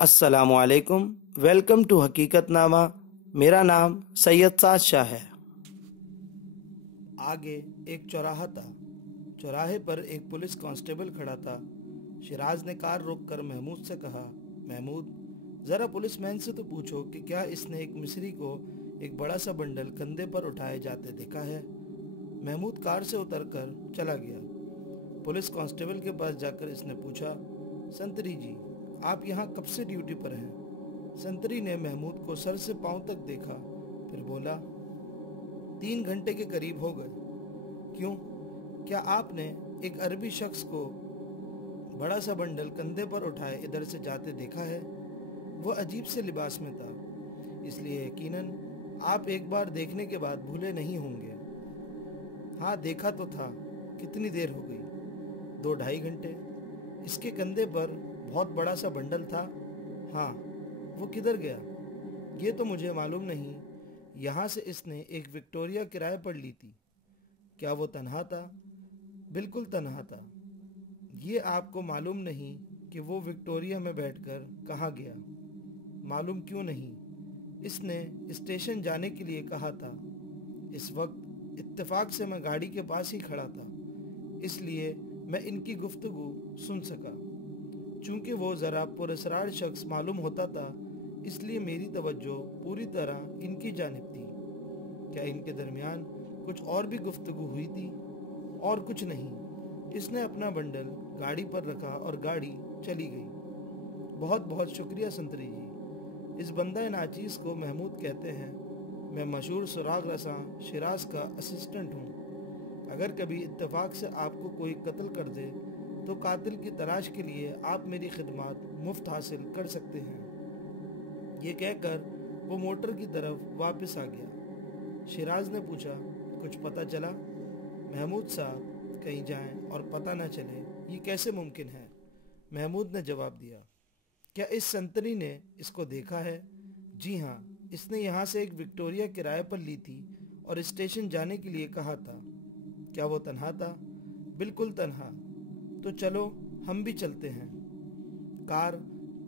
अस्सलामुअलैकुम। Welcome to Haqeeqatnama. मेरा नाम सैयद साद शाह है। आगे एक चौराहा था। चौराहे पर एक पुलिस कांस्टेबल खड़ा था। शिराज ने कार रोककर महमूद से कहा, महमूद, ज़रा पुलिसमैन से तो पूछो कि क्या इसने एक मिस्री को एक बड़ा सा बंडल कंधे पर उठाए जाते देखा है। महमूद कार से उतरकर चला गया। पुलिस कांस्टेबल के पास जाकर इसने पूछा, संतरी जी, आप यहाँ कब से ड्यूटी पर हैं? संतरी ने महमूद को सर से पांव तक देखा, फिर बोला, 3 घंटे के करीब हो गए। क्यों? क्या आपने एक अरबी शख्स को बड़ा सा बंडल कंधे पर उठाए इधर से जाते देखा है? वो अजीब से लिबास में था, इसलिए यकीनन आप एक बार देखने के बाद भूले नहीं होंगे। हाँ, देखा तो था। कितनी देर हो गई? 2-2.5 घंटे। इसके कंधे पर बहुत बड़ा सा बंडल था। हाँ। वो किधर गया? ये तो मुझे मालूम नहीं। यहाँ से इसने एक विक्टोरिया किराए पर ली थी। क्या वो तन्हा था? बिल्कुल तन्हा था। ये आपको मालूम नहीं कि वो विक्टोरिया में बैठकर कहाँ गया? मालूम क्यों नहीं? इसने स्टेशन जाने के लिए कहा था। इस वक्त इत्तेफाक से मैं गाड़ी के पास ही खड़ा था, इसलिए मैं इनकी गुफ्तगू सुन सका। चूंकि वो ज़रा पुरस्रार शख्स मालूम होता था, इसलिए मेरी तवज्जो पूरी तरह इनकी जानिब थी। क्या इनके दरमियान कुछ और भी गुफ्तगू हुई थी? और कुछ नहीं। इसने अपना बंडल गाड़ी पर रखा और गाड़ी चली गई। बहुत बहुत शुक्रिया संतरी जी। इस बंदा नाचीज़ को महमूद कहते हैं। मैं मशहूर सुराग रसां शिराज का असिस्टेंट हूँ। अगर कभी इत्तेफाक से आपको कोई कत्ल कर दे तो कातिल की तलाश के लिए आप मेरी खिदमत मुफ्त हासिल कर सकते हैं। ये कहकर वो मोटर की तरफ वापस आ गया। शिराज ने पूछा, कुछ पता चला? महमूद साहब, कहीं जाएं और पता न चले, ये कैसे मुमकिन है? महमूद ने जवाब दिया, क्या इस संतरी ने इसको देखा है? जी हाँ, इसने यहाँ से एक विक्टोरिया किराए पर ली थी और स्टेशन जाने के लिए कहा था। क्या वो तन्हा था? बिल्कुल तन्हा। तो चलो हम भी चलते हैं। कार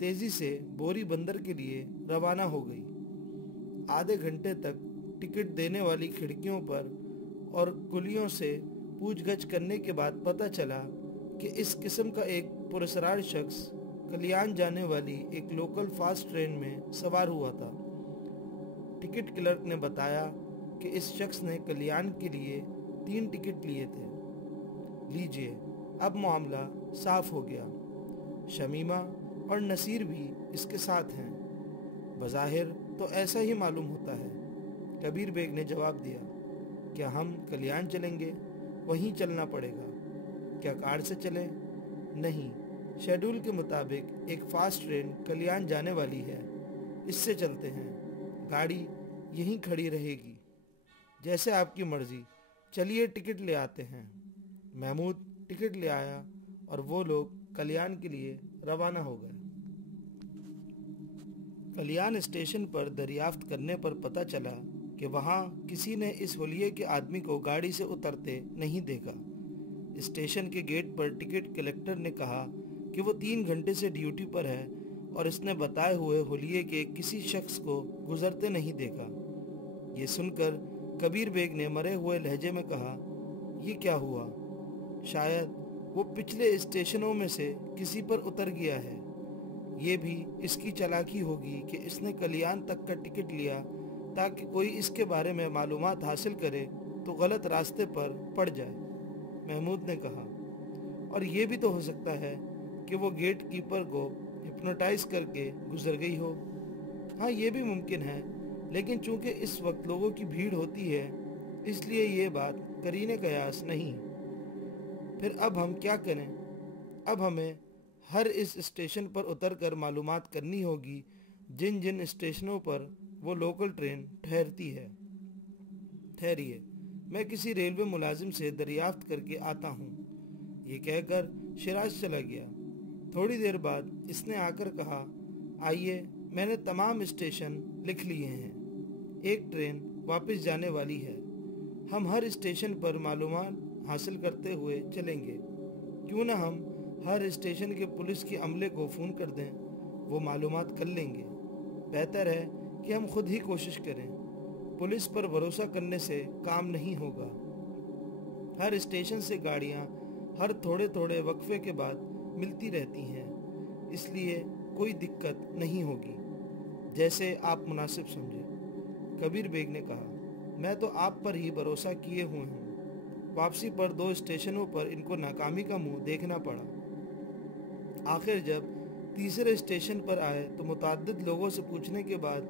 तेजी से बोरी बंदर के लिए रवाना हो गई। आधे घंटे तक टिकट देने वाली खिड़कियों पर और कुलियों से पूछगछ करने के बाद पता चला कि इस किस्म का एक पुरस्रार शख्स कल्याण जाने वाली एक लोकल फास्ट ट्रेन में सवार हुआ था। टिकट क्लर्क ने बताया कि इस शख्स ने कल्याण के लिए 3 टिकट लिए थे। लीजिए, अब मामला साफ हो गया। शमीमा और नसीर भी इसके साथ हैं। बज़ाहिर तो ऐसा ही मालूम होता है। कबीर बेग ने जवाब दिया, क्या हम कल्याण चलेंगे? वहीं चलना पड़ेगा। क्या कार से चलें? नहीं, शेड्यूल के मुताबिक एक फास्ट ट्रेन कल्याण जाने वाली है, इससे चलते हैं। गाड़ी यहीं खड़ी रहेगी। जैसे आपकी मर्जी। चलिए टिकट ले आते हैं। महमूद टिकट ले आया और वो लोग कल्याण के लिए रवाना हो गए। कल्याण स्टेशन पर दरियाफ्त करने पर पता चला कि वहाँ किसी ने इस हुलिये के आदमी को गाड़ी से उतरते नहीं देखा। स्टेशन के गेट पर टिकट कलेक्टर ने कहा कि वो 3 घंटे से ड्यूटी पर है और इसने बताए हुए हुलिये के किसी शख्स को गुजरते नहीं देखा। ये सुनकर कबीर बेग ने मरे हुए लहजे में कहा, ये क्या हुआ? शायद वो पिछले स्टेशनों में से किसी पर उतर गया है। ये भी इसकी चालाकी होगी कि इसने कल्याण तक का टिकट लिया ताकि कोई इसके बारे में मालूमात हासिल करे तो गलत रास्ते पर पड़ जाए, महमूद ने कहा। और ये भी तो हो सकता है कि वो गेट कीपर को हिप्नोटाइज करके गुजर गई हो। हाँ, ये भी मुमकिन है, लेकिन चूंकि इस वक्त लोगों की भीड़ होती है, इसलिए ये बात करीने कयास नहीं। फिर अब हम क्या करें? अब हमें हर इस स्टेशन पर उतरकर मालूमात करनी होगी जिन जिन स्टेशनों पर वो लोकल ट्रेन ठहरती है। ठहरिए, मैं किसी रेलवे मुलाजिम से दरियाफ्त करके आता हूँ। ये कहकर शिराज चला गया। थोड़ी देर बाद इसने आकर कहा, आइए, मैंने तमाम स्टेशन लिख लिए हैं। एक ट्रेन वापस जाने वाली है। हम हर स्टेशन पर मालूमात हासिल करते हुए चलेंगे। क्यों ना हम हर स्टेशन के पुलिस के अमले को फ़ोन कर दें, وہ معلومات کر لیں گے۔ بہتر ہے کہ ہم خود ہی کوشش کریں۔ پولیس پر بھروسہ کرنے سے کام نہیں ہوگا۔ ہر اسٹیشن سے گاڑیاں ہر تھوڑے تھوڑے وقفے کے بعد ملتی رہتی ہیں، اس لیے کوئی دقت نہیں ہوگی، جیسے آپ مناسب سمجھیں۔ کبیر بیگ نے کہا، میں تو آپ پر ہی بھروسہ کیے ہوئے ہوں۔ واپسی پر 2 اسٹیشنوں پر ان کو ناکامی کا منہ دیکھنا پڑا۔ آخر جب تیسرے اسٹیشن پر آئے تو متعدد لوگوں سے پوچھنے کے بعد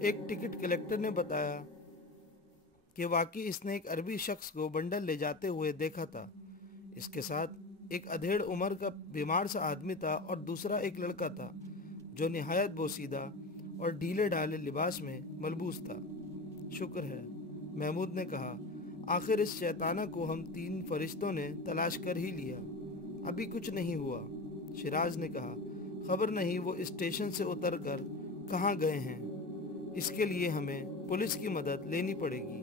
ایک ٹکٹ کلیکٹر نے بتایا کہ واقعی اس نے ایک عربی شخص کو بنڈل لے جاتے ہوئے دیکھا تھا۔ اس کے ساتھ ایک ادھیڑ عمر کا بیمار سا آدمی تھا اور دوسرا ایک لڑکا تھا جو نہایت بوسیدہ اور ڈھیلے ڈھالے لباس میں ملبوس تھا۔ شکر ہے، محمود نے کہا، آخر اس شیطانہ کو ہم 3 فرشتوں نے تلاش کر ہی لیا۔ ابھی کچھ نہیں ہوا۔ شیراز نے کہا، خبر نہیں وہ اسٹیشن سے اتر کر کہاں گئے ہیں۔ اس کے لیے ہمیں پولیس کی مدد لینی پڑے گی۔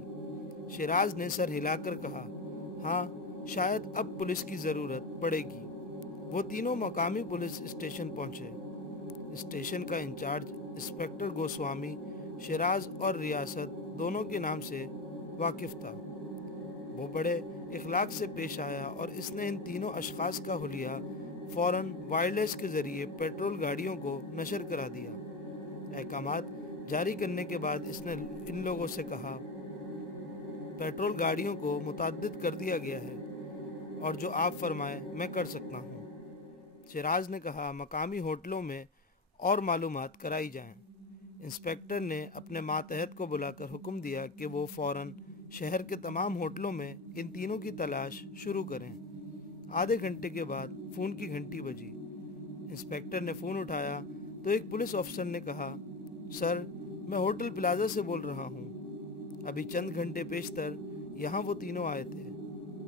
شیراز نے سر ہلا کر کہا، ہاں، شاید اب پولیس کی ضرورت پڑے گی۔ وہ تینوں مقامی پولیس اسٹیشن پہنچے۔ اسٹیشن کا انچارج انسپکٹر گوسوامی شیراز اور ریاست دونوں کے نام سے واقف تھا۔ وہ بڑے اخلاق سے پیش آیا اور اس نے ان تینوں اشخاص کا حلیہ فوراً وائرلیس کے ذریعے پیٹرول گاڑیوں کو نشر کرا دیا۔ احکامات جاری کرنے کے بعد اس نے ان لوگوں سے کہا، پیٹرول گاڑیوں کو متعدد کر دیا گیا ہے اور جو آپ فرمائیں میں کر سکتا ہوں۔ شیراز نے کہا، مقامی ہوٹلوں میں اور معلومات کرائی جائیں۔ انسپکٹر نے اپنے ماتحت کو بلا کر حکم دیا کہ وہ فوراً شہر کے تمام ہوٹلوں میں ان تینوں کی تلاش شروع کریں۔ آدھے گھنٹے کے بعد فون کی گھنٹی بجی۔ انسپکٹر نے فون اٹھایا تو ایک پولیس افسر نے کہا، سر، میں ہوٹل پلازا سے بول رہا ہوں۔ ابھی چند گھنٹے پیشتر یہاں وہ تینوں آئے تھے۔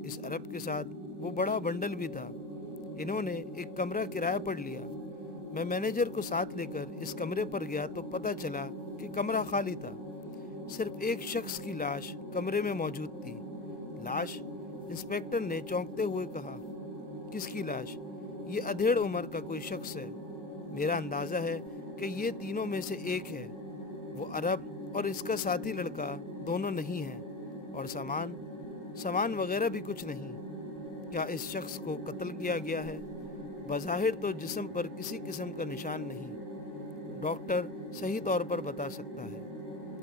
اس عرب کے ساتھ وہ بڑا بنڈل بھی تھا۔ انہوں نے ایک کمرہ کرایہ پر لیا۔ میں مینیجر کو ساتھ لے کر اس کمرے پر گیا تو پتہ چلا کہ کمرہ خالی تھا۔ صرف ایک شخص کی لاش کمرے میں موجود تھی۔ لاش؟ انسپکٹر نے چونکتے ہوئے کہا، کس کی لاش؟ یہ ادھیڑ عمر کا کوئی شخص ہے۔ میرا اندازہ ہے کہ یہ تینوں میں سے ایک ہے۔ وہ عرب اور اس کا ساتھی لڑکا دونوں نہیں ہیں، اور سامان وغیرہ بھی کچھ نہیں۔ کیا اس شخص کو قتل کیا گیا ہے؟ بظاہر تو جسم پر کسی قسم کا نشان نہیں۔ ڈاکٹر صحیح طور پر بتا سکتا ہے۔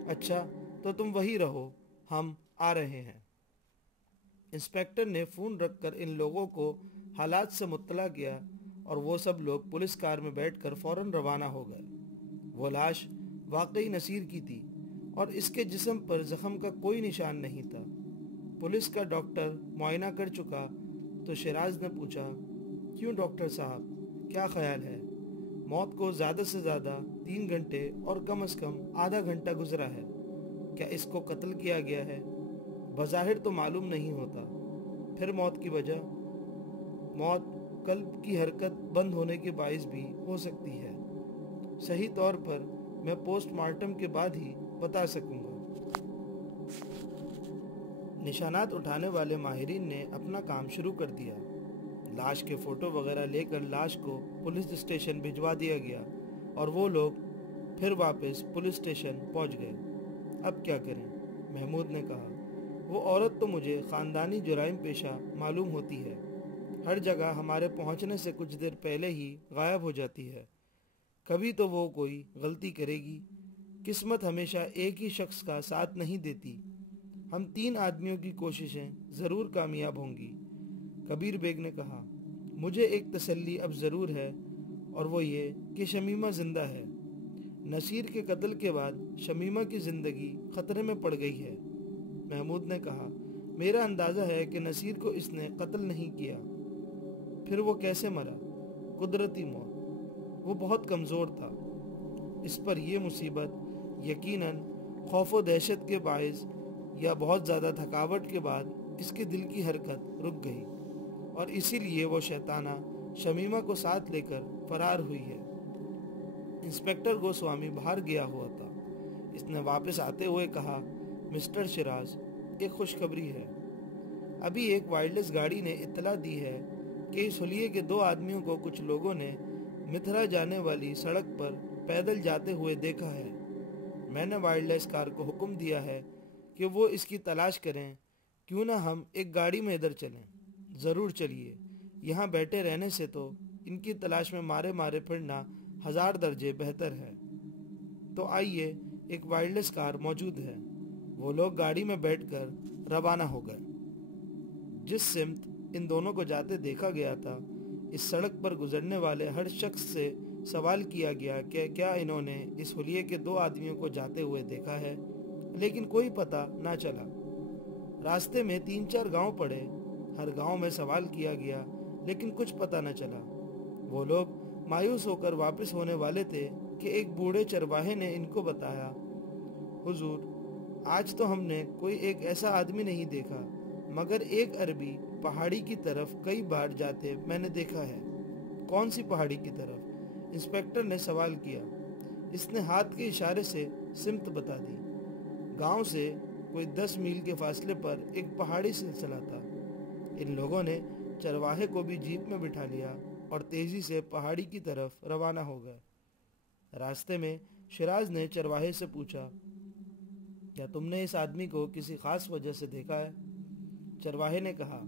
اچھا، تو تم وہی رہو، ہم آ رہے ہیں۔ انسپکٹر نے فون رکھ کر ان لوگوں کو حالات سے مطلع کیا اور وہ سب لوگ پولیس کار میں بیٹھ کر فوراً روانہ ہو گئے۔ وہ لاش واقعی نصیر کی تھی اور اس کے جسم پر زخم کا کوئی نشان نہیں تھا۔ پولیس کا ڈاکٹر معائنہ کر چکا تو شیراز نے پوچھا، کیوں ڈاکٹر صاحب، کیا خیال ہے؟ موت کو زیادہ سے زیادہ 3 گھنٹے اور کم از کم آدھا گھنٹہ گزرا ہے۔ کیا اس کو قتل کیا گیا ہے؟ بظاہر تو معلوم نہیں ہوتا۔ پھر موت کی وجہ؟ موت قلب کی حرکت بند ہونے کے باعث بھی ہو سکتی ہے۔ صحیح طور پر میں پوسٹ مارٹم کے بعد ہی بتا سکوں گا۔ نشانات اٹھانے والے ماہرین نے اپنا کام شروع کر دیا۔ لاش کے فوٹو وغیرہ لے کر لاش کو پولیس اسٹیشن بھجوا دیا گیا اور وہ لوگ پھر واپس پولیس اسٹیشن پہنچ گئے۔ اب کیا کریں؟ محمود نے کہا، وہ عورت تو مجھے خاندانی جرائم پیشہ معلوم ہوتی ہے۔ ہر جگہ ہمارے پہنچنے سے کچھ دیر پہلے ہی غائب ہو جاتی ہے۔ کبھی تو وہ کوئی غلطی کرے گی۔ قسمت ہمیشہ ایک ہی شخص کا ساتھ نہیں دیتی۔ ہم 3 آدمیوں کی کوششیں ضرور کامیاب ہوں گی۔ کبیر بیگ نے کہا، مجھے ایک تسلی اب ضرور ہے اور وہ یہ کہ شمیمہ زندہ ہے۔ نصیر کے قتل کے بعد شمیمہ کی زندگی خطرے میں پڑ گئی ہے۔ محمود نے کہا، میرا اندازہ ہے کہ نصیر کو اس نے قتل نہیں کیا۔ پھر وہ کیسے مرا؟ قدرتی موت۔ وہ بہت کمزور تھا۔ اس پر یہ مصیبت یقیناً خوف و دہشت کے باعث یا بہت زیادہ تھکاوٹ کے بعد اس کے دل کی حرکت رک گئی اور اسی لیے وہ شیطانہ شمیمہ کو ساتھ لے کر فرار ہوئی ہے۔ انسپکٹر گوسوامی باہر گیا ہوا تھا۔ اس نے واپس آتے ہوئے کہا، مسٹر شیراز، ایک خوشخبری ہے۔ ابھی ایک وائرلیس گاڑی نے اطلاع دی ہے کہ اس حلیے کے 2 آدمیوں کو کچھ لوگوں نے मिथिला जाने वाली सड़क पर पैदल जाते हुए देखा है। मैंने वायरलेस कार को हुक्म दिया है कि वो इसकी तलाश करें। क्यों ना हम एक गाड़ी में इधर चलें? ज़रूर चलिए। यहाँ बैठे रहने से तो इनकी तलाश में मारे मारे फिरना 1000 दर्जे बेहतर है। तो आइए, एक वायरलेस कार मौजूद है। वो लोग गाड़ी में बैठकर रवाना हो गए। जिस सिमत इन दोनों को जाते देखा गया था, इस सड़क पर गुजरने वाले हर शख्स से सवाल किया गया कि क्या इन्होंने इस हुलिये के 2 आदमियों को जाते हुए देखा है, लेकिन कोई पता ना चला। रास्ते में 3-4 गांव पड़े। हर गांव में सवाल किया गया, लेकिन कुछ पता न चला। वो लोग मायूस होकर वापस होने वाले थे कि एक बूढ़े चरवाहे ने इनको बताया, हुजूर, आज तो हमने कोई एक ऐसा आदमी नहीं देखा, मगर एक अरबी पहाड़ी की तरफ कई बार जाते मैंने देखा है। कौन सी पहाड़ी की तरफ? इंस्पेक्टर ने सवाल किया। इसने हाथ के इशारे से सिमत बता दी। गांव से कोई 10 मील के फासले पर एक पहाड़ी सिलसिला था। इन लोगों ने चरवाहे को भी जीप में बिठा लिया और तेजी से पहाड़ी की तरफ रवाना हो गए। रास्ते में शिराज ने चरवाहे से पूछा, क्या तुमने इस आदमी को किसी खास वजह से देखा है? चरवाहे ने कहा,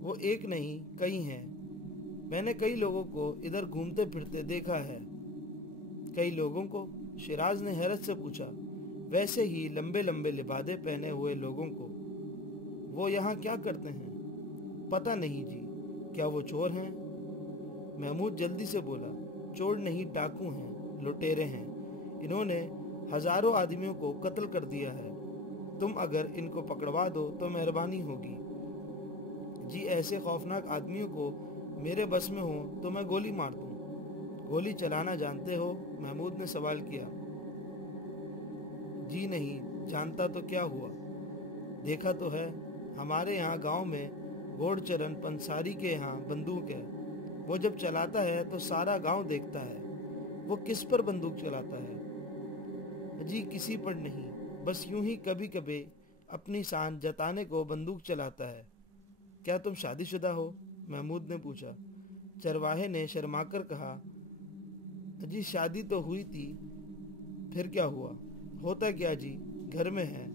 वो एक नहीं कई हैं। मैंने कई लोगों को इधर घूमते फिरते देखा है। कई लोगों को? शिराज ने हैरत से पूछा। वैसे ही लंबे लंबे लिबादे पहने हुए लोगों को। वो यहाँ क्या करते हैं? पता नहीं जी। क्या वो चोर हैं? महमूद जल्दी से बोला, चोर नहीं, डाकू हैं, लुटेरे हैं। इन्होंने हजारों आदमियों को कत्ल कर दिया है। तुम अगर इनको पकड़वा दो तो मेहरबानी होगी। जी, ऐसे खौफनाक आदमियों को मेरे बस में हो तो मैं गोली मार दूं। गोली चलाना जानते हो? महमूद ने सवाल किया। जी नहीं, जानता तो क्या हुआ, देखा तो है। हमारे यहाँ गांव में घोड़चरण पंसारी के यहाँ बंदूक है। वो जब चलाता है तो सारा गांव देखता है। वो किस पर बंदूक चलाता है? जी, किसी पर नहीं, बस यूं ही कभी कभी अपनी शान जताने को बंदूक चलाता है। क्या तुम शादीशुदा हो? महमूद ने पूछा। चरवाहे ने शर्माकर कहा, जी शादी तो हुई थी। फिर क्या हुआ? होता क्या जी, घर में है।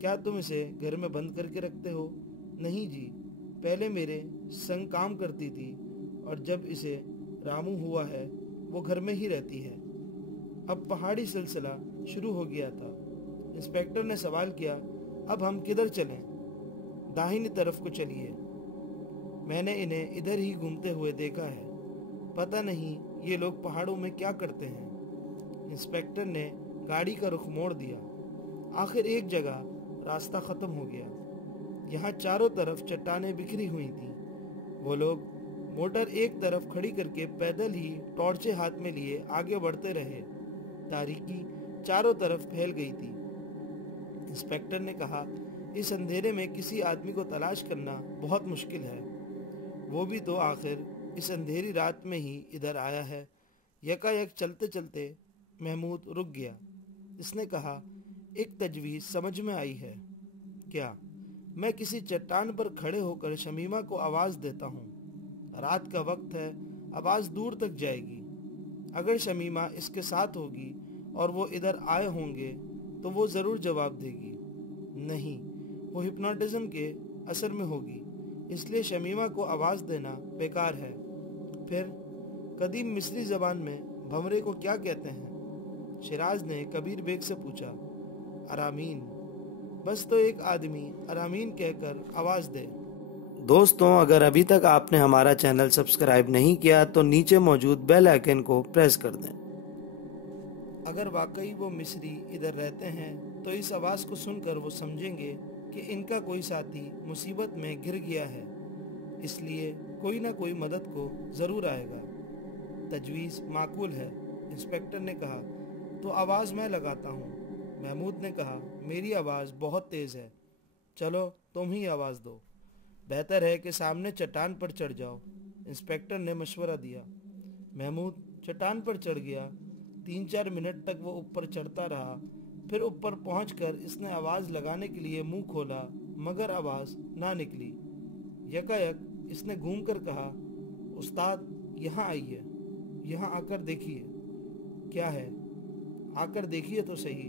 क्या तुम इसे घर में बंद करके रखते हो? नहीं जी, पहले मेरे संग काम करती थी और जब इसे रामू हुआ है वो घर में ही रहती है। अब पहाड़ी सिलसिला शुरू हो गया था। इंस्पेक्टर ने सवाल किया, अब हम किधर चलें? दाहिनी तरफ को चलिए। मैंने इन्हें इधर ही घूमते हुए देखा है। पता नहीं ये लोग पहाड़ों में क्या करते हैं। इंस्पेक्टर ने गाड़ी का रुख मोड़ दिया। आखिर एक जगह रास्ता खत्म हो गया। यहाँ चारों तरफ चट्टानें बिखरी हुई थीं। वो लोग मोटर एक तरफ खड़ी करके पैदल ही टॉर्चे हाथ में लिए आगे बढ़ते रहे। तारीकी चारों तरफ फैल गई थी। इंस्पेक्टर ने कहा, इस अंधेरे में किसी आदमी को तलाश करना बहुत मुश्किल है। वो भी तो आखिर इस अंधेरी रात में ही इधर आया है। यकायक चलते चलते महमूद रुक गया। इसने कहा, एक तजवीज़ समझ में आई है। क्या? मैं किसी चट्टान पर खड़े होकर शमीमा को आवाज़ देता हूँ। रात का वक्त है, आवाज़ दूर तक जाएगी। अगर शमीमा इसके साथ होगी और वो इधर आए होंगे तो वो ज़रूर जवाब देगी। नहीं, वो हिप्नोटिज्म के असर में होगी, इसलिए शमीमा को आवाज़ देना बेकार है। फिर कदीम मिस्री ज़बान में भंवरे को क्या कहते हैं? शिराज ने कबीर बेग से पूछा। अरामीन। बस तो एक आदमी अरामीन कहकर आवाज़ दे। दोस्तों, अगर अभी तक आपने हमारा चैनल सब्सक्राइब नहीं किया तो नीचे मौजूद बेल आइकन को प्रेस कर दें। अगर वाकई वो मिस्री इधर रहते हैं तो इस आवाज़ को सुनकर वो समझेंगे कि इनका कोई साथी मुसीबत में घिर गया है, इसलिए कोई ना कोई मदद को ज़रूर आएगा। तजवीज़ माकूल है, इंस्पेक्टर ने कहा। तो आवाज़ मैं लगाता हूँ। महमूद ने कहा, मेरी आवाज़ बहुत तेज़ है। चलो तुम ही आवाज़ दो। बेहतर है कि सामने चट्टान पर चढ़ जाओ, इंस्पेक्टर ने मशवरा दिया। महमूद चट्टान पर चढ़ गया। 3-4 मिनट तक वो ऊपर चढ़ता रहा। फिर ऊपर पहुंचकर इसने आवाज़ लगाने के लिए मुंह खोला, मगर आवाज़ ना निकली। यकायक इसने घूमकर कहा, उस्ताद यहाँ आइए। यहाँ आकर देखिए। क्या है? आकर देखिए तो सही।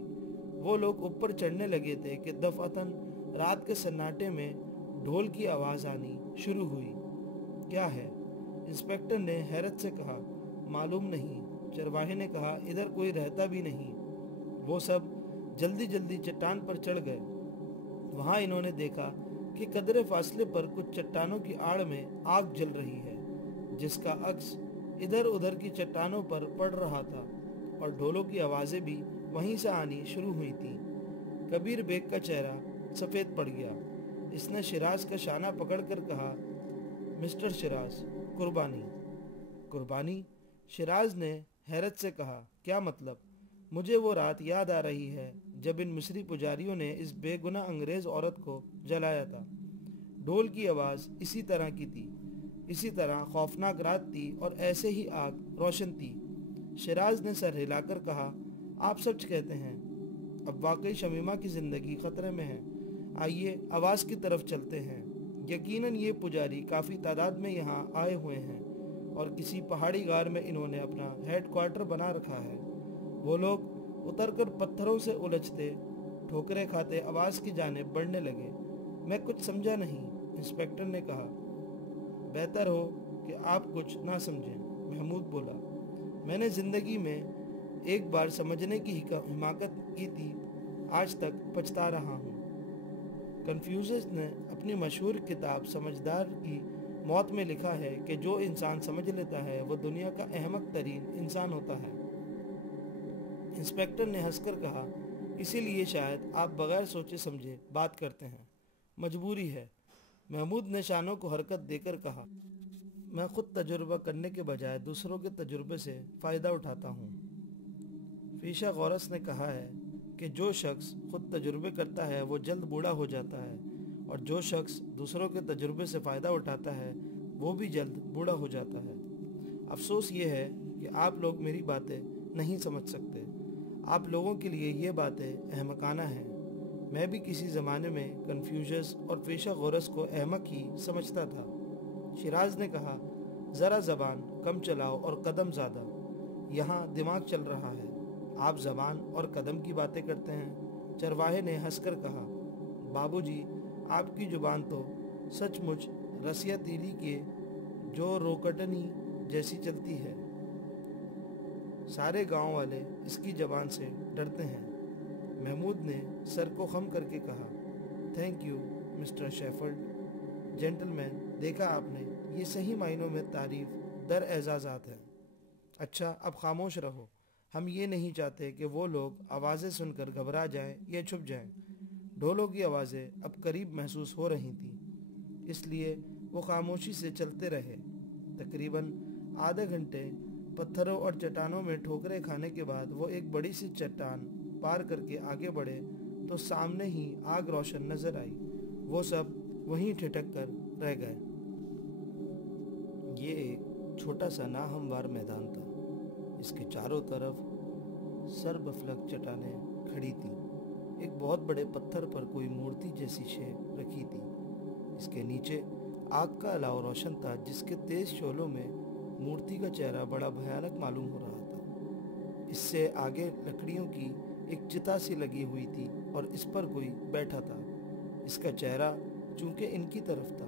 वो लोग ऊपर चढ़ने लगे थे कि दफअतन रात के सन्नाटे में ढोल की आवाज आनी शुरू हुई। क्या है? इंस्पेक्टर ने हैरत से कहा। मालूम नहीं। चरवाहे ने कहा, इधर कोई रहता भी नहीं। वो सब जल्दी जल्दी चट्टान पर चढ़ गए। वहां इन्होंने देखा कि कदरे फासले पर कुछ चट्टानों की आड़ में आग जल रही है, जिसका अक्स इधर उधर की चट्टानों पर पड़ रहा था और ढोलों की आवाजें भी वहीं से आनी शुरू हुई थी। कबीर बेग का चेहरा सफेद पड़ गया। इसने शिराज का शाना पकड़कर कहा, मिस्टर शिराज, कुर्बानी। कुर्बानी? शिराज ने हैरत से कहा, क्या मतलब? मुझे वो रात याद आ रही है जब इन मिस्री पुजारियों ने इस बेगुनाह अंग्रेज औरत को जलाया था। ढोल की आवाज इसी तरह की थी, इसी तरह खौफनाक रात थी और ऐसे ही आग रोशन थी। शिराज ने सर हिलाकर कहा, आप सच कहते हैं। अब वाकई शमीमा की जिंदगी खतरे में है। आइए आवाज की तरफ चलते हैं। यकीनन ये पुजारी काफी तादाद में यहाँ आए हुए हैं और किसी पहाड़ी गार में इन्होंने अपना हेडक्वार्टर बना रखा है। वो लोग उतरकर पत्थरों से उलझते, ठोकरें खाते आवाज की जानिब बढ़ने लगे। मैं कुछ समझा नहीं, इंस्पेक्टर ने कहा। बेहतर हो कि आप कुछ ना समझें, महमूद बोला। मैंने जिंदगी में एक बार समझने की हिमाकत की थी, आज तक पछता रहा हूँ। कन्फ्यूशस ने अपनी मशहूर किताब समझदार की मौत में लिखा है कि जो इंसान समझ लेता है वो दुनिया का अहमक तरीन इंसान होता है। इंस्पेक्टर ने हंसकर कहा, इसीलिए शायद आप बगैर सोचे समझे बात करते हैं। मजबूरी है। महमूद ने शानों को हरकत देकर कहा, मैं खुद तजुर्बा करने के बजाय दूसरों के तजुर्बे से फ़ायदा उठाता हूँ। फीशा गौरस ने कहा है कि जो शख्स खुद तजुर्बे करता है वो जल्द बूढ़ा हो जाता है और जो शख्स दूसरों के तजुर्बे से फ़ायदा उठाता है वो भी जल्द बूढ़ा हो जाता है। अफसोस ये है कि आप लोग मेरी बातें नहीं समझ सकते। आप लोगों के लिए ये बातें अहमकाना हैं। मैं भी किसी ज़माने में कन्फ्यूशस और फीशा गौरस को अहमक ही समझता था। शिराज ने कहा, ज़रा ज़बान कम चलाओ और कदम ज़्यादा। यहाँ दिमाग चल रहा है, आप ज़बान और कदम की बातें करते हैं। चरवाहे ने हंसकर कहा, बाबूजी, आपकी जुबान तो सचमुच रसिया तीली के जो रोकटनी जैसी चलती है। सारे गांव वाले इसकी जबान से डरते हैं। महमूद ने सर को खम करके कहा, thank you mister shepherd. Gentleman, देखा आपने, ये सही मायनों में तारीफ दर एजाज़ात है। अच्छा, अब खामोश रहो। हम ये नहीं चाहते कि वो लोग आवाज़ें सुनकर घबरा जाएं या छुप जाएं। ढोलों की आवाज़ें अब करीब महसूस हो रही थीं, इसलिए वो खामोशी से चलते रहे। तकरीबन आधे घंटे पत्थरों और चट्टानों में ठोकरें खाने के बाद वो एक बड़ी सी चट्टान पार करके आगे बढ़े तो सामने ही आग रोशन नजर आई। वो सब वहीं ठिठक कर रह गए। ये एक छोटा सा नाहमवार मैदान था। इसके चारों तरफ सरबफलक चट्टानें खड़ी थीं। एक बहुत बड़े पत्थर पर कोई मूर्ति जैसी शे रखी थी। इसके नीचे आग का अलाव रोशन था, जिसके तेज शोलों में मूर्ति का चेहरा बड़ा भयानक मालूम हो रहा था। इससे आगे लकड़ियों की एक चिता सी लगी हुई थी और इस पर कोई बैठा था। इसका चेहरा चूंकि इनकी तरफ था,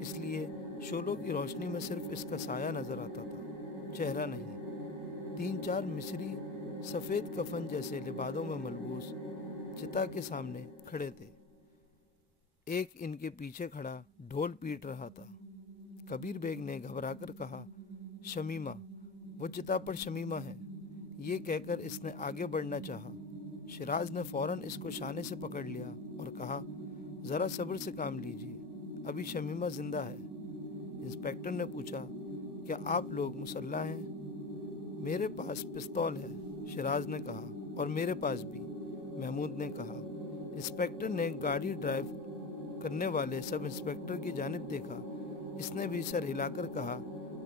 इसलिए शोलों की रोशनी में सिर्फ इसका साया नजर आता था, चेहरा नहीं। 3-4 मिस्री सफ़ेद कफन जैसे लिबादों में मलबूस चिता के सामने खड़े थे। एक इनके पीछे खड़ा ढोल पीट रहा था। कबीर बेग ने घबराकर कहा, शमीमा, वो चिता पर शमीमा है। ये कहकर इसने आगे बढ़ना चाहा। शिराज ने फौरन इसको शाने से पकड़ लिया और कहा, ज़रा सब्र से काम लीजिए, अभी शमीमा जिंदा है। इंस्पेक्टर ने पूछा, क्या आप लोग मुसल्ला हैं? मेरे पास पिस्तौल है, शिराज ने कहा, और मेरे पास भी, महमूद ने कहा। इंस्पेक्टर ने गाड़ी ड्राइव करने वाले सब इंस्पेक्टर की जानिब देखा। इसने भी सर हिलाकर कहा,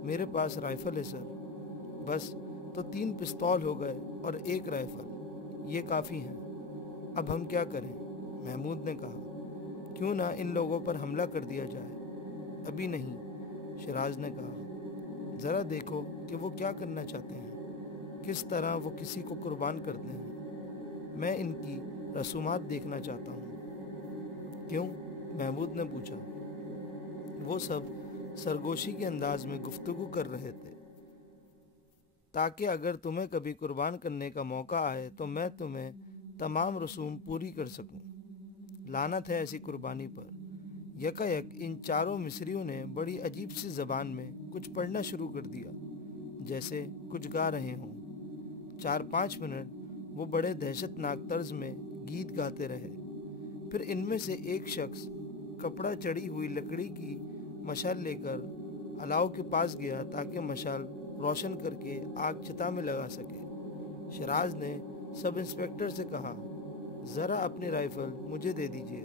मेरे पास राइफल है सर। बस, तो 3 पिस्तौल हो गए और 1 राइफल, ये काफ़ी हैं। अब हम क्या करें? महमूद ने कहा, क्यों ना इन लोगों पर हमला कर दिया जाए? अभी नहीं, शिराज ने कहा। ذرا دیکھو کہ وہ کیا کرنا چاہتے ہیں، کس طرح وہ کسی کو قربان کرتے ہیں۔ میں ان کی رسومات دیکھنا چاہتا ہوں۔ کیوں؟ محمود نے پوچھا۔ وہ سب سرگوشی کے انداز میں گفتگو کر رہے تھے۔ تاکہ اگر تمہیں کبھی قربان کرنے کا موقع آئے تو میں تمہیں تمام رسوم پوری کر سکوں۔ لعنت ہے ایسی قربانی پر۔ یکایک ان چاروں مصریوں نے بڑی عجیب سی زبان میں کچھ پڑھنا شروع کر دیا، جیسے کچھ گا رہے ہوں۔ 4-5 منٹ وہ بڑے دہشت ناک طرز میں گیت گاتے رہے۔ پھر ان میں سے ایک شخص کپڑا چڑھی ہوئی لکڑی کی مشعل لے کر الاؤ کے پاس گیا تاکہ مشعل روشن کر کے آگ چتا میں لگا سکے۔ شیراز نے سب انسپکٹر سے کہا، ذرا اپنی رائفل مجھے دے دیجیے۔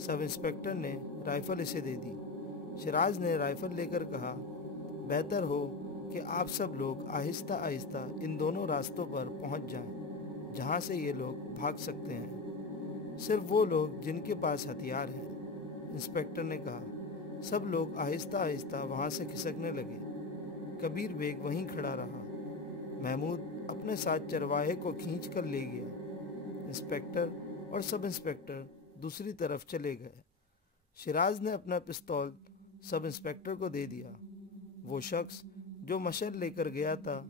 سب انسپکٹر نے رائفل اسے دے دی۔ شیراز نے رائفل لے کر کہا، بہتر ہو کہ آپ سب لوگ آہستہ آہستہ ان دونوں راستوں پر پہنچ جائیں جہاں سے یہ لوگ بھاگ سکتے ہیں، صرف وہ لوگ جن کے پاس ہتھیار ہیں۔ انسپکٹر نے کہا۔ سب لوگ آہستہ آہستہ وہاں سے کھسکنے لگے۔ کبیر بیگ وہیں کھڑا رہا۔ محمود اپنے ساتھ چرواہے کو کھینچ کر لے گیا۔ انسپکٹر اور سب انسپکٹر دوسری طرف چلے گئے۔ شیراز نے اپنا پستول سب انسپکٹر کو دے دیا۔ وہ شخص جو مشعل لے کر گیا تھا،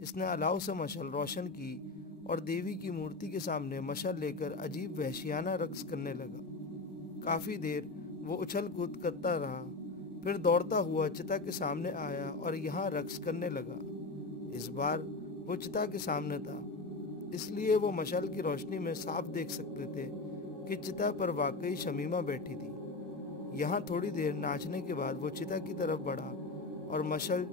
اس نے الاؤ سے مشعل روشن کی اور دیوی کی مورتی کے سامنے مشعل لے کر عجیب وحشیانہ رقص کرنے لگا۔ کافی دیر وہ اچھل کود کرتا رہا، پھر دوڑتا ہوا چتا کے سامنے آیا اور یہاں رقص کرنے لگا۔ اس بار وہ چتا کے سامنے تھا، اس لیے وہ مشعل کی روشنی میں صاف دیکھ سکتے تھے کہ چتا پر واقعی شمیمہ بیٹھی تھی۔ یہاں تھوڑی دیر ناچنے کے بعد وہ چتا کی طرف بڑھا اور مشعل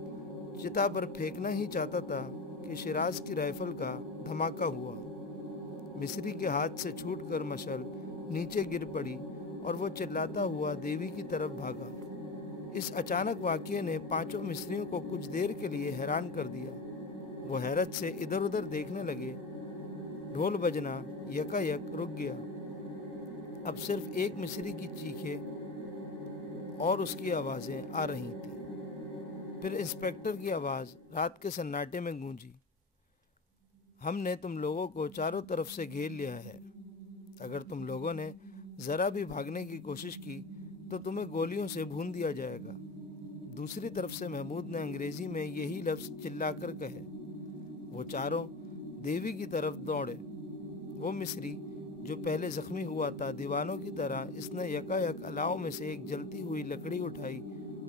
چتا پر پھینکنا ہی چاہتا تھا کہ شیراز کی رائفل کا دھماکہ ہوا۔ مصری کے ہاتھ سے چھوٹ کر مشعل نیچے گر پڑی اور وہ چلاتا ہوا دیوی کی طرف بھاگا۔ اس اچانک واقعے نے پانچوں مصریوں کو کچھ دیر کے لیے حیران کر دیا۔ وہ حیرت سے ادھر ادھر دیکھنے لگے۔ ڈھول بجنا یکایک رک گیا۔ اب صرف ایک مصری کی چیخیں اور اس کی آوازیں آ رہی تھیں۔ پھر انسپکٹر کی آواز رات کے سناٹے میں گونجی، ہم نے تم لوگوں کو چاروں طرف سے گھیر لیا ہے۔ اگر تم لوگوں نے ذرا بھی بھاگنے کی کوشش کی تو تمہیں گولیوں سے بھون دیا جائے گا۔ دوسری طرف سے محمود نے انگریزی میں یہی لفظ چلا کر کہے۔ وہ چاروں دیوی کی طرف دوڑے۔ وہ مصری جو پہلے زخمی ہوا تھا، دیوانوں کی طرح اس نے یکایک الاؤ میں سے ایک جلتی ہوئی لکڑی اٹھائی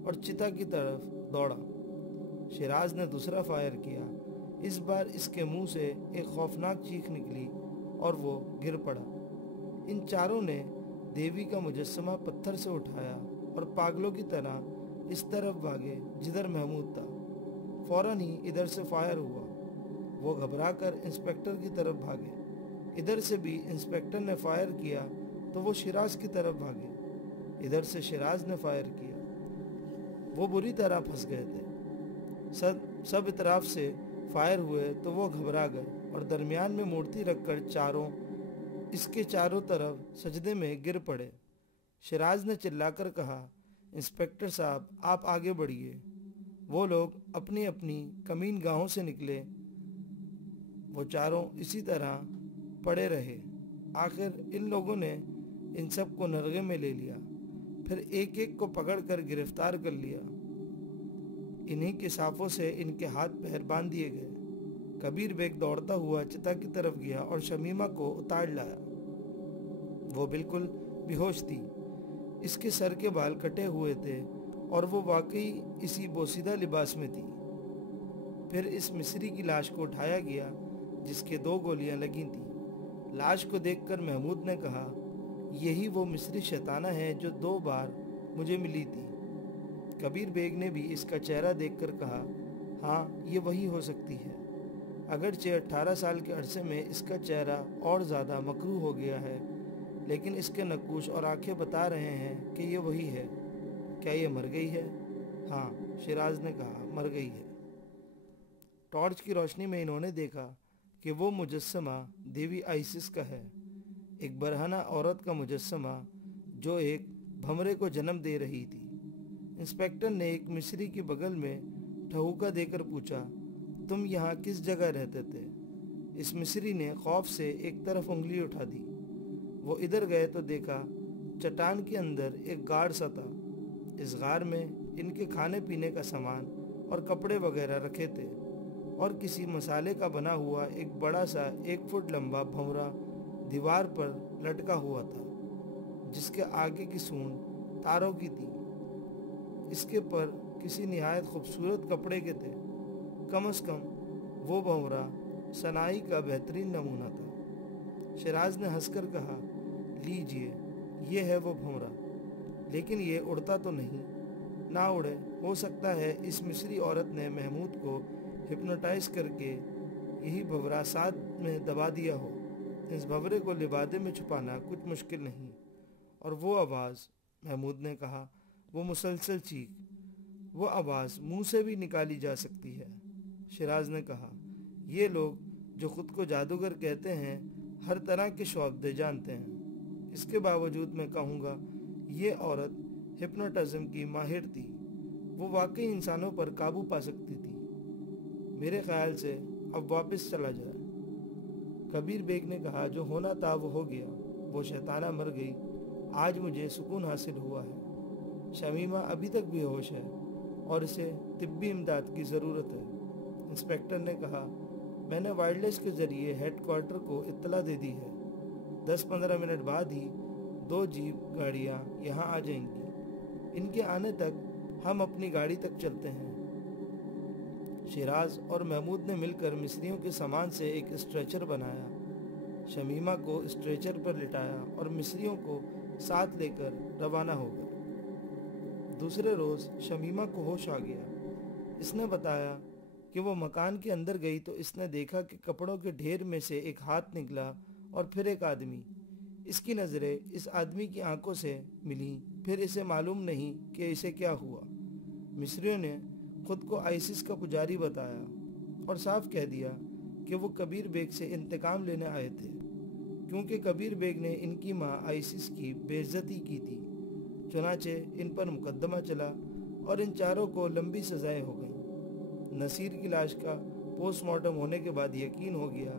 اور چتا کی طرف دوڑا۔ شیراز نے دوسرا فائر کیا۔ اس بار اس کے منہ سے ایک خوفناک چیخ نکلی اور وہ گر پڑا۔ ان چاروں نے دیوی کا مجسمہ پتھر سے اٹھایا اور پاگلوں کی طرح اس طرف بھاگے جدھر محمود تھا۔ فوراً ہی ادھر سے فائر ہوا۔ وہ گھبرا کر انسپکٹر کی طرف بھاگے۔ ادھر سے بھی انسپکٹر نے فائر کیا تو وہ شیراز کی طرف بھاگے۔ ادھر سے شیراز نے فائر کیا۔ وہ بری طرح پھنس گئے تھے۔ سب اطراف سے فائر ہوئے تو وہ گھبرا گئے اور درمیان میں مورتی رکھ کر چاروں اس کے چاروں طرف سجدے میں گر پڑے۔ شیراز نے چلا کر کہا، انسپکٹر صاحب آپ آگے بڑھیے۔ وہ لوگ اپنی اپنی کمین گاہوں سے نکلے۔ وہ چاروں اسی طرح پڑے رہے۔ آخر ان لوگوں نے ان سب کو نرغے میں لے لیا، پھر ایک ایک کو پکڑ کر گرفتار کر لیا۔ انہی کے صافوں سے ان کے ہاتھ پیر باندھ دیے گئے۔ کبیر بیگ دوڑتا ہوا چتا کی طرف گیا اور شمیمہ کو اتار لایا۔ وہ بالکل بے ہوش تھی۔ اس کے سر کے بال کٹے ہوئے تھے اور وہ واقعی اسی بوسیدہ لباس میں تھی۔ پھر اس مصری کی لاش کو اٹھایا گیا جس کے 2 گولیاں لگی تھیں۔ لاش کو دیکھ کر محمود نے کہا، یہی وہ مصری شیطانہ ہے جو 2 بار مجھے ملی تھی۔ کبیر بیگ نے بھی اس کا چہرہ دیکھ کر کہا، ہاں یہ وہی ہو سکتی ہے۔ اگرچہ 18 سال کے عرصے میں اس کا چہرہ اور زیادہ مکروہ ہو گیا ہے، لیکن اس کے نقوش اور آنکھیں بتا رہے ہیں کہ یہ وہی ہے۔ کیا یہ مر گئی ہے؟ ہاں، شیراز نے کہا، مر گئی ہے۔ ٹارچ کی روشنی میں انہوں نے دیکھا کہ وہ مجسمہ دیوی آئسس کا ہے، ایک برہنہ عورت کا مجسمہ جو ایک بھمرے کو جنم دے رہی تھی۔ انسپکٹر نے ایک مصری کے بغل میں ठहूका देकर पूछा, तुम यहाँ किस जगह रहते थे? इस मिस्री ने खौफ से एक तरफ उंगली उठा दी। वो इधर गए तो देखा चट्टान के अंदर एक गाड़ सा था। इस गार में इनके खाने पीने का सामान और कपड़े वगैरह रखे थे और किसी मसाले का बना हुआ एक बड़ा सा 1 फुट लंबा भंवरा दीवार पर लटका हुआ था, जिसके आगे की सूंड तारों की थी। इसके पर किसी निहायत खूबसूरत कपड़े के थे। कम से कम वो भंवरा सनाई का बेहतरीन नमूना था। शिराज ने हंसकर कहा, लीजिए, ये है वो भंवरा, लेकिन ये उड़ता तो नहीं। ना उड़े, हो सकता है इस मिस्री औरत ने महमूद को हिप्नोटाइज करके यही भंवरा साथ में दबा दिया हो। इस भंवरे को लिबादे में छुपाना कुछ मुश्किल नहीं। और वो आवाज़, महमूद ने कहा, वो मुसलसल चीख, वो आवाज़ मुंह से भी निकाली जा सकती है। शिराज ने कहा, ये लोग जो खुद को जादूगर कहते हैं हर तरह के शौब्दे जानते हैं। इसके बावजूद मैं कहूँगा ये औरत हिप्नोटिज्म की माहिर थी। वो वाकई इंसानों पर काबू पा सकती थी। मेरे ख्याल से अब वापस चला जाए। कबीर बेग ने कहा, जो होना था वो हो गया। वो शैताना मर गई। आज मुझे सुकून हासिल हुआ है। शमीमा अभी तक बेहोश है और इसे तिब्बी इमदाद की ज़रूरत है। इंस्पेक्टर ने कहा, मैंने वायरलेस के ज़रिए हेडक्वार्टर को इत्तला दे दी है। 10-15 मिनट बाद ही 2 जीप गाड़ियाँ यहाँ आ जाएंगी। इनके आने तक हम अपनी गाड़ी तक चलते हैं। शिराज और महमूद ने मिलकर मिस्रियों के सामान से एक स्ट्रेचर बनाया, शमीमा को स्ट्रेचर पर लिटाया और मिस्रियों को साथ लेकर रवाना हो गए। दूसरे रोज़ शमीमा को होश आ गया। इसने बताया कि वो मकान के अंदर गई तो इसने देखा कि कपड़ों के ढेर में से एक हाथ निकला और फिर एक आदमी। इसकी नज़रें इस आदमी की आंखों से मिली। फिर इसे मालूम नहीं कि इसे क्या हुआ। मिस्रियों ने खुद को आइसिस का पुजारी बताया और साफ कह दिया कि वो कबीर बेग से इंतकाम लेने आए थे, क्योंकि कबीर बेग ने इनकी माँ आइसिस की बेइज्जती की थी। चुनाचे इन पर मुकदमा चला और इन चारों को लंबी सजाएं हो गईं। नसीर की लाश का पोस्टमार्टम होने के बाद यकीन हो गया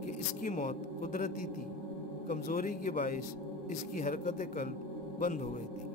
कि इसकी मौत कुदरती थी। कमज़ोरी के बायस इसकी हरकत कल्ब बंद हो गई थी।